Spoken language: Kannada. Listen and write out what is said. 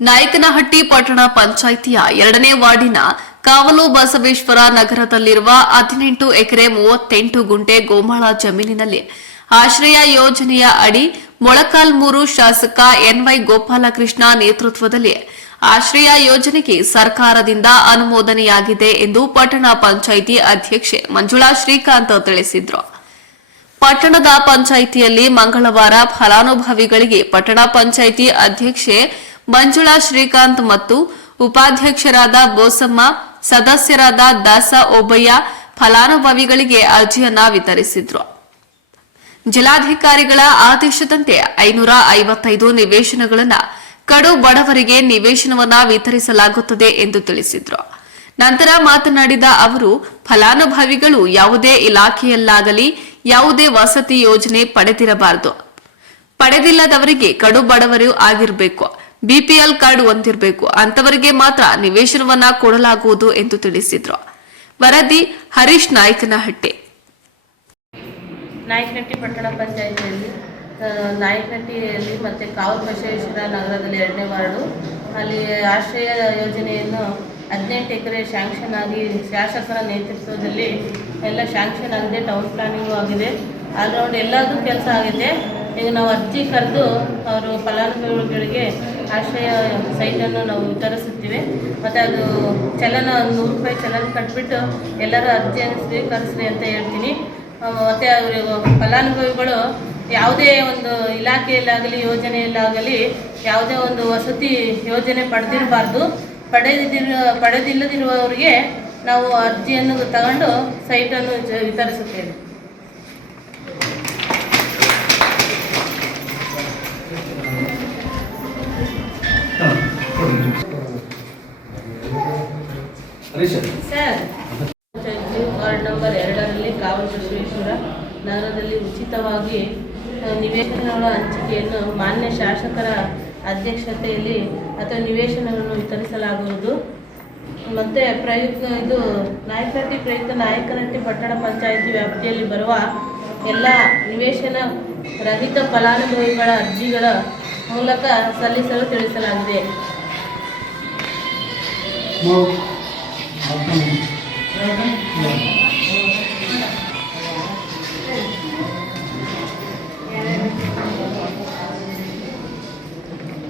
ನಾಯಕನಹಟ್ಟಿ ಪಟ್ಟಣ ಪಂಚಾಯಿತಿಯ ಎರಡನೇ ವಾರ್ಡಿನ ಕಾವಲು ಬಸವೇಶ್ವರ ನಗರದಲ್ಲಿರುವ ಹದಿನೆಂಟು ಎಕರೆ ಮೂವತ್ತೆಂಟು ಗುಂಟೆ ಗೋಮಾಳ ಜಮೀನಿನಲ್ಲಿ ಆಶ್ರಯ ಯೋಜನೆಯ ಅಡಿ ಮೊಳಕಾಲ್ಮೂರು ಶಾಸಕ ಎನ್ವೈ ಗೋಪಾಲಕೃಷ್ಣ ನೇತೃತ್ವದಲ್ಲಿ ಆಶ್ರಯ ಯೋಜನೆಗೆ ಸರ್ಕಾರದಿಂದ ಅನುಮೋದನೆಯಾಗಿದೆ ಎಂದು ಪಟ್ಟಣ ಪಂಚಾಯಿತಿ ಅಧ್ಯಕ್ಷೆ ಮಂಜುಳಾ ಶ್ರೀಕಾಂತ್ ತಿಳಿಸಿದರು. ಪಟ್ಟಣದ ಪಂಚಾಯಿತಿಯಲ್ಲಿ ಮಂಗಳವಾರ ಫಲಾನುಭವಿಗಳಿಗೆ ಪಟ್ಟಣ ಪಂಚಾಯಿತಿ ಅಧ್ಯಕ್ಷೆ ಮಂಜುಳಾ ಶ್ರೀಕಾಂತ್ ಮತ್ತು ಉಪಾಧ್ಯಕ್ಷರಾದ ಬೋಸಮ್ಮ, ಸದಸ್ಯರಾದ ದಾಸ ಓಬಯ್ಯ ಫಲಾನುಭವಿಗಳಿಗೆ ಅರ್ಜಿಯನ್ನ ವಿತರಿಸಿದ್ರು. ಜಿಲ್ಲಾಧಿಕಾರಿಗಳ ಆದೇಶದಂತೆ ಐನೂರ ಐವತ್ತೈದು ನಿವೇಶನಗಳನ್ನು ಕಡು ಬಡವರಿಗೆ ನಿವೇಶನವನ್ನ ವಿತರಿಸಲಾಗುತ್ತದೆ ಎಂದು ತಿಳಿಸಿದ್ರು. ನಂತರ ಮಾತನಾಡಿದ ಅವರು, ಫಲಾನುಭವಿಗಳು ಯಾವುದೇ ಇಲಾಖೆಯಲ್ಲಾಗಲಿ ಯಾವುದೇ ವಸತಿ ಯೋಜನೆ ಪಡೆದಿರಬಾರದು. ಪಡೆದಿಲ್ಲದವರಿಗೆ ಕಡು ಬಡವರು ಆಗಿರಬೇಕು. ಬಿಪಿಎಲ್ ಕಾರ್ಡ್ ಹೊಂದಿರಬೇಕು. ಅಂತವರಿಗೆ ಮಾತ್ರ ನಿವೇಶನವನ್ನ ಕೊಡಲಾಗುವುದು ಎಂದು ತಿಳಿಸಿದ್ರು. ವರದಿ ಹರೀಶ್ ನಾಯ್ಕನಹಟ್ಟಿ. ನಾಯಕನಟ್ಟಿ ಪಟ್ಟಣ ಪಂಚಾಯಿತಿಯಲ್ಲಿ ನಾಯಕನಹಟ್ಟಿಯಲ್ಲಿ ಮತ್ತು ಕಾವು ಬಸವೇಶ್ವರ ನಗರದಲ್ಲಿ ಎರಡನೇ ವಾರ್ಡು. ಅಲ್ಲಿ ಆಶ್ರಯ ಯೋಜನೆಯನ್ನು ಹದಿನೆಂಟು ಎಕರೆ ಶಾಂಕ್ಷನ್ ಆಗಿ ಶಾಸಕರ ನೇತೃತ್ವದಲ್ಲಿ ಎಲ್ಲ ಶಾಂಕ್ಷನ್ ಆಗಿದೆ, ಟೌನ್ ಪ್ಲಾನಿಂಗು ಆಗಿದೆ. ಆಲ್ರೌಂಡ್ ಎಲ್ಲದೂ ಕೆಲಸ ಆಗಿದೆ. ಈಗ ನಾವು ಅರ್ಜಿ ಕರೆದು ಅವರು ಫಲಾನುಭವಿಗಳಿಗೆ ಆಶ್ರಯ ಸೈಟನ್ನು ನಾವು ವಿತರಿಸುತ್ತೀವಿ. ಮತ್ತು ಅದು ಚಲನ, ನೂರು ರೂಪಾಯಿ ಚಲನ ಕಟ್ಬಿಟ್ಟು ಎಲ್ಲರೂ ಅರ್ಜಿಯನ್ನು ಸ್ವೀಕರಿಸ್ರಿ ಅಂತ ಹೇಳ್ತೀನಿ. ಮತ್ತು ಅವರು ಫಲಾನುಭವಿಗಳು ಯಾವುದೇ ಒಂದು ಇಲಾಖೆಯಲ್ಲಾಗಲಿ, ಯೋಜನೆಯಲ್ಲಾಗಲಿ ಯಾವುದೇ ಒಂದು ವಸತಿ ಯೋಜನೆ ಪಡೆದಿರಬಾರ್ದು. ಪಡೆದಿರ ಪಡೆದಿಲ್ಲದಿರುವವರಿಗೆ ನಾವು ಅರ್ಜಿಯನ್ನು ತಗೊಂಡು ಸೈಟನ್ನು ವಿತರಿಸುತ್ತೇವೆ. ಸರ್ ಪಂಚಾಯತಿ ವಾರ್ಡ್ ನಂಬರ್ ಎರಡರಲ್ಲಿ ಕಾವಲು ಬಸವೇಶ್ವರ ನಗರದಲ್ಲಿ ಉಚಿತವಾಗಿ ನಿವೇಶನಗಳ ಹಂಚಿಕೆಯನ್ನು ಮಾನ್ಯ ಶಾಸಕರ ಅಧ್ಯಕ್ಷತೆಯಲ್ಲಿ ಅಥವಾ ನಿವೇಶನಗಳನ್ನು ವಿತರಿಸಲಾಗುವುದು. ಮತ್ತು ಪ್ರಯುಕ್ತ ಇದು ನಾಯಕನಟ್ಟಿ, ಪ್ರಯುಕ್ತ ನಾಯಕರಟ್ಟಿ ಪಟ್ಟಣ ಪಂಚಾಯಿತಿ ವ್ಯಾಪ್ತಿಯಲ್ಲಿ ಬರುವ ಎಲ್ಲ ನಿವೇಶನ ರಹಿತ ಫಲಾನುಭವಿಗಳ ಅರ್ಜಿಗಳ ಮೂಲಕ ಸಲ್ಲಿಸಲು ತಿಳಿಸಲಾಗಿದೆ. một một tuần